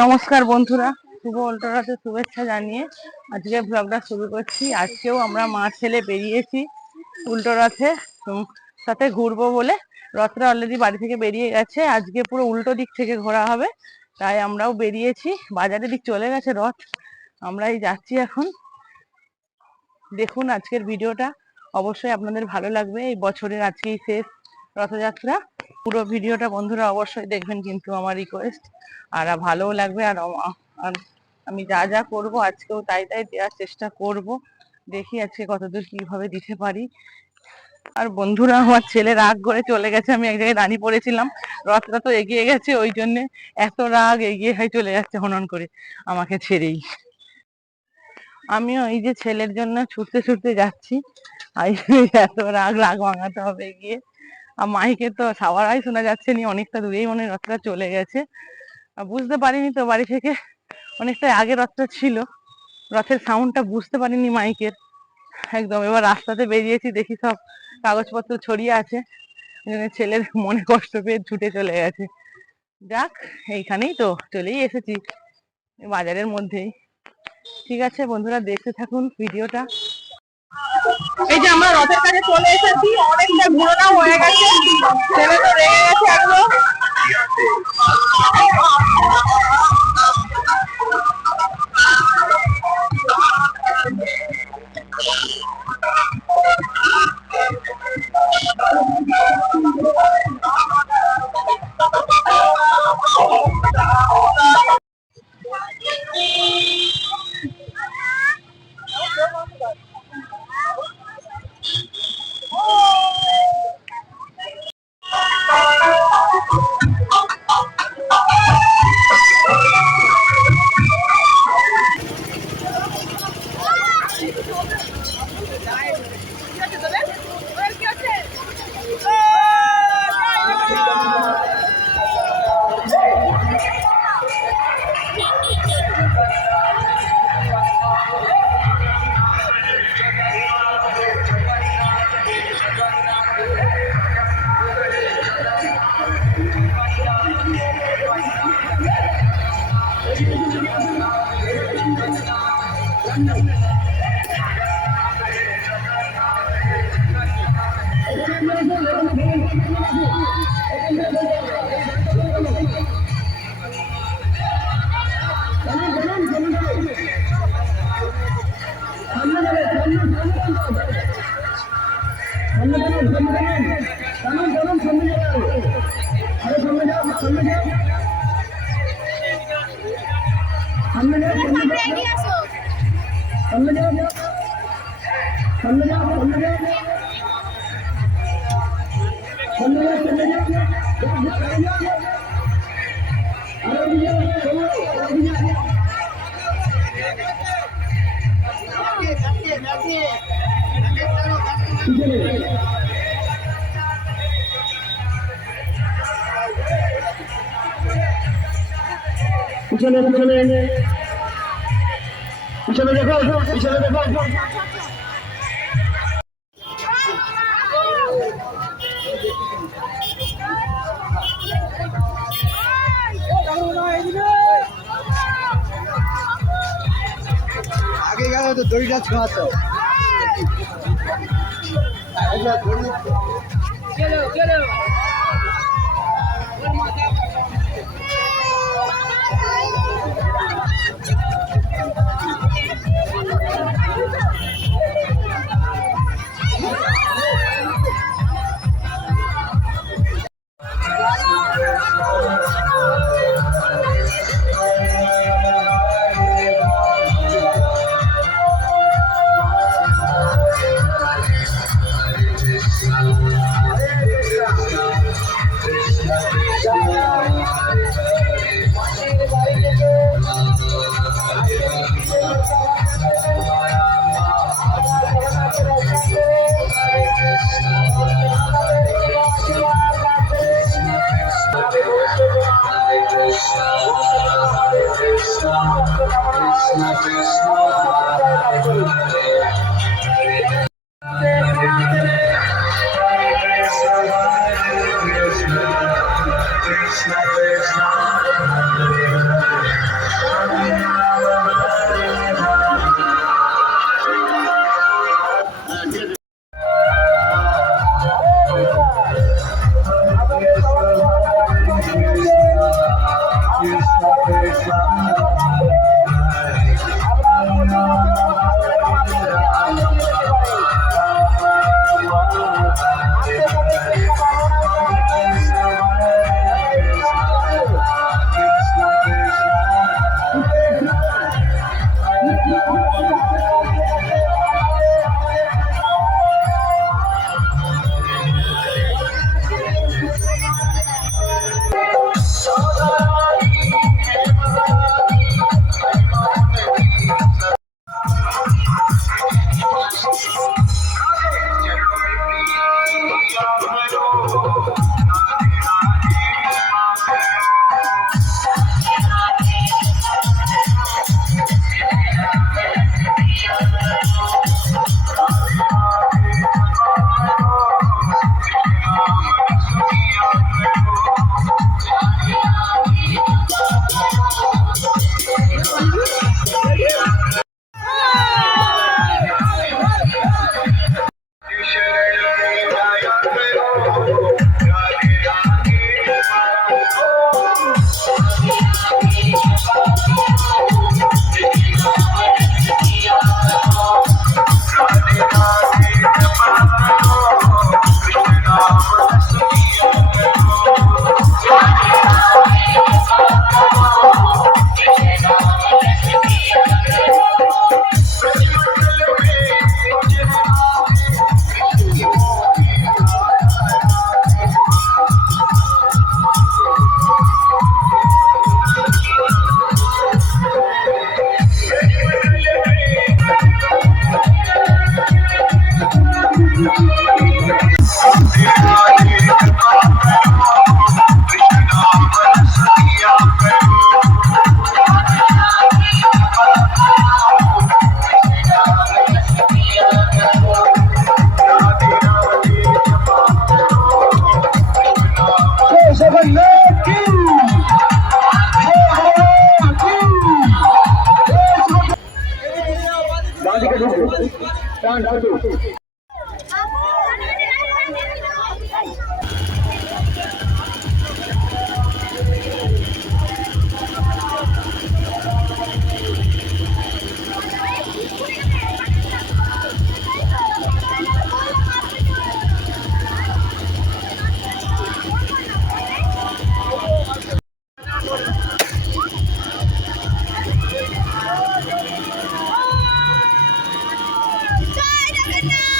নমস্কার বন্ধুরা, শুভ উল্টোরথের শুভেচ্ছা জানিয়ে আজকে ব্লগটা শুরু করছি। আজকেও আমরা মা ছেলে বেরিয়েছি উল্টোরথে সাথে ঘুরবো বলে। রথটা অলরেডি বাড়ি থেকে বেরিয়ে গেছে, আজকে পুরো উল্টো দিক থেকে ঘোরা হবে, তাই আমরাও বেরিয়েছি। বাজারের দিক চলে গেছে রথ, আমরাই যাচ্ছি এখন। দেখুন আজকের ভিডিওটা, অবশ্যই আপনাদের ভালো লাগবে। এই বছরের আজকেই শেষ রথযাত্রা। পুরো ভিডিওটা বন্ধুরা অবশ্যই দেখবেন, কিন্তু আমার রিকোয়েস্ট। আর ভালোও লাগবে। আর আমি যা যা করব আজকেও তাই তাই দেওয়ার চেষ্টা করব। দেখি আজকে কতদূর কিভাবে দিতে পারি। আর বন্ধুরা, আমার ছেলে রাগ করে চলে গেছে, আমি এক জায়গায় দাঁড়িয়ে পড়েছিলাম, রথটা তো এগিয়ে গেছে, ওই জন্য এত রাগ, এগিয়ে হয়ে চলে যাচ্ছে হনন করে আমাকে ছেড়েই। আমিও এই যে ছেলের জন্য ছুটতে ছুটতে যাচ্ছি, এত রাগ ভাঙাতে হবে গিয়ে। আর মাইকে তো সাওয়ারাই শোনা যাচ্ছে নি, অনেকটা দূরেই মনে রথটা চলে গেছে। বুঝতে পারিনি তো, বাড়ি থেকে অনেকটা আগে রথটা ছিল, রথের সাউন্ডটা বুঝতে পারিনি মাইকের একদম। এবার রাস্তাতে বেরিয়েছি, দেখি সব কাগজপত্র ছড়িয়ে আছে, ছেলের মনে কষ্ট পেয়ে ছুটে চলে গেছে। যাক, এইখানেই তো চলেই এসেছি, বাজারের মধ্যেই। ঠিক আছে বন্ধুরা, দেখতে থাকুন ভিডিওটা। এই যে আমরা রথের কাছে চলে এসেছি, অনেকটা ঘুরোনা হয়ে গেছে, ছেলে তো রেগে গেছে একদম। পিছনে পিছনে পিছনে দেখো, পিছনে দেখো। আগে গেল তো দড়িটা ছোঁয়াতো। চলো চলো। জয় জগন্নাথ।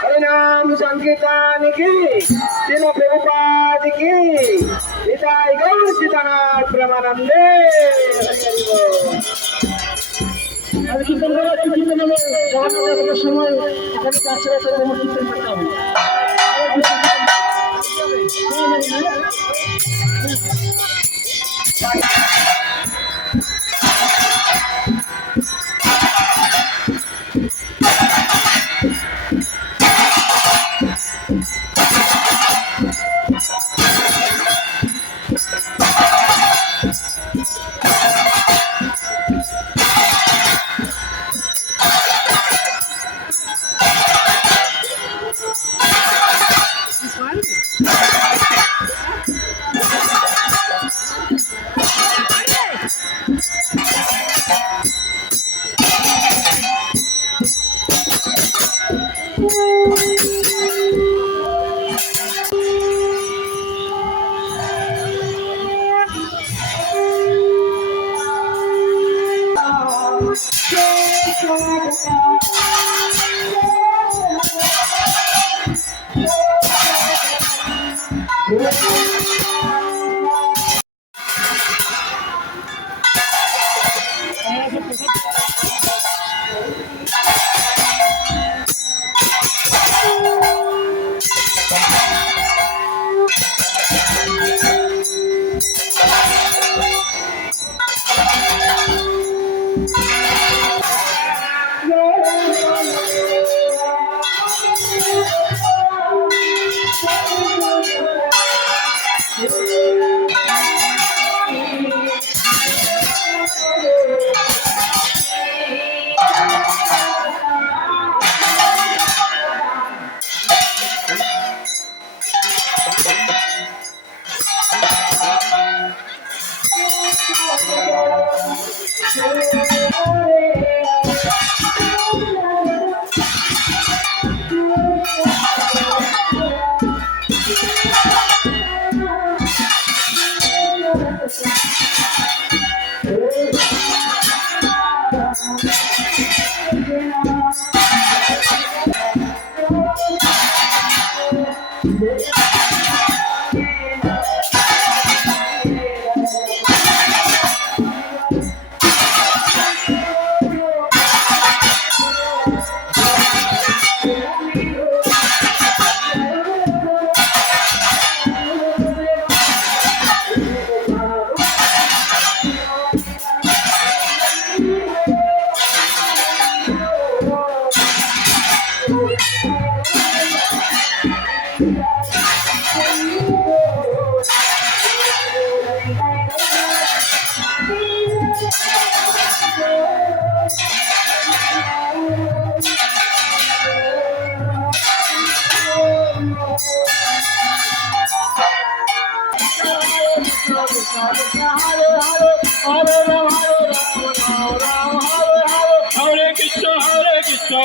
हरिनाम संकीर्तन की श्रील प्रभुपाद की निताई गौर सीतानाथ प्रेमानंदे কীর্তন করা কীর্তন হলে জগন্নাথের সময় এখানে কাছে কীর্তন করতে হবে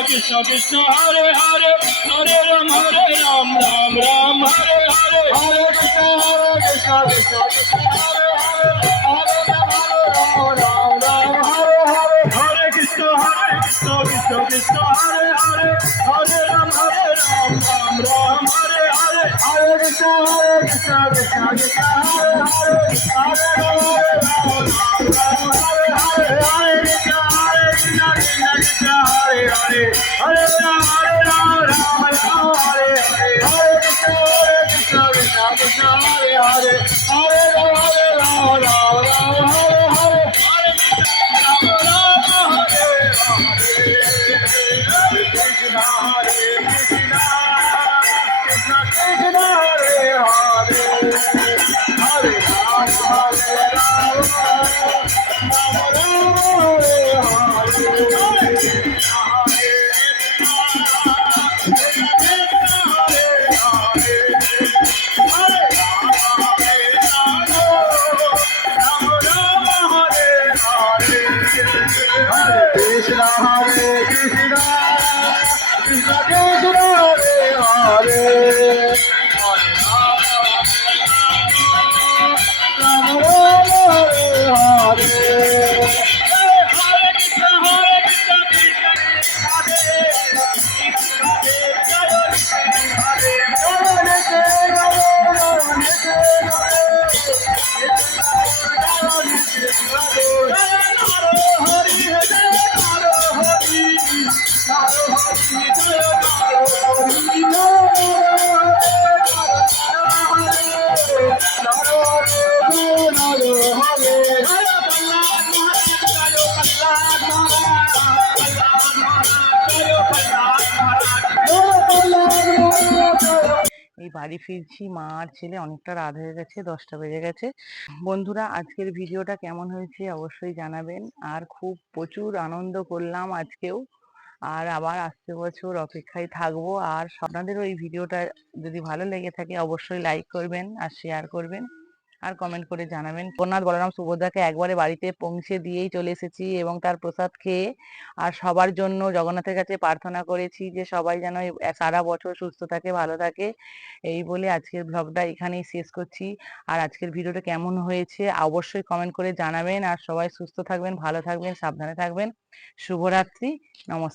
Krishna Krishna Hare Hare Hare Ram Ram Ram Hare Hare Hare Krishna Krishna Krishna Hare Hare Hare Ram Ram Hare Hare Hare Krishna Krishna Krishna Hare Hare Hare Ram Ram Hare Hare Hare Krishna Krishna Krishna Hare Hare Hare Ram Hare Hare Hare Krishna Krishna Krishna Hare Hare Hare Ram Ram Hare Hare Hare Krishna Krishna Krishna Hare Hare Hare Ram Ram Hare Hare Hare Ram Ram Hare Hare Krishna Hare Krishna Krishna Krishna Hare Hare Hare Ram Krishna Hare Krishna Krishna Krishna Hare Hare Ram Ram Hare Hare Hare Krishna Krishna এই বাড়ি ফিরছি, মা আর ছেলে অনেকটা রাত হয়ে গেছে, 10টা বেজে গেছে। বন্ধুরা, আজকের ভিডিওটা কেমন হয়েছে অবশ্যই জানাবেন। আর খুব প্রচুর আনন্দ করলাম আজকেও, আর আবার আসছে বছর অপেক্ষায় থাকবো। আর আপনাদেরও এই ভিডিওটা যদি ভালো লেগে থাকে অবশ্যই লাইক করবেন আর শেয়ার করবেন আর কমেন্ট করে জানাবেন। জগন্নাথ বলরাম সুভদ্রাকে একবারে বাড়িতে পৌঁছে দিয়েই চলে এসেছি এবং তার প্রসাদ খেয়ে আর সবার জন্য জগন্নাথের কাছে প্রার্থনা করেছি যে সবাই যেন সারা বছর সুস্থ থাকে, ভালো থাকে। এই বলে আজকের ব্লগটা এখানেই শেষ করছি। আর আজকের ভিডিওটা কেমন হয়েছে অবশ্যই কমেন্ট করে জানাবেন। আর সবাই সুস্থ থাকবেন, ভালো থাকবেন, সাবধানে থাকবেন। শুভরাত্রি, নমস্কার।